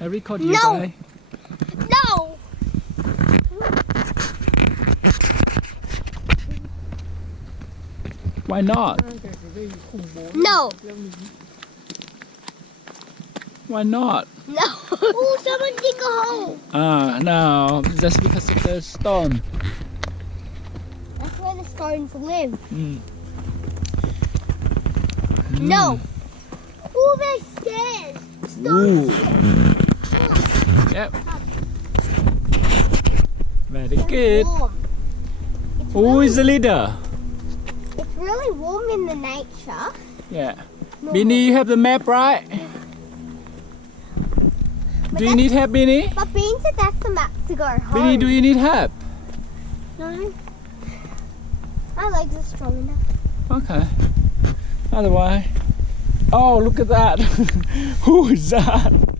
I record you, No. guy. No! Why not? No! Why not? No! Oh, someone dig a hole! No, just because of the stone. That's where the stones live. Mm. No! Oh, there's stairs! Ooh. Stone Yep. Come. Very It's good. warm. It's Who really, is the leader? It's really warm in the nature. Yeah. No. Beanie, you have the map, right? But Do you need help, Beanie? But Bean said that's the map to go home. Beanie, do you need help? No. My legs are strong enough. Okay. Otherwise. Oh, look at that. Who is that?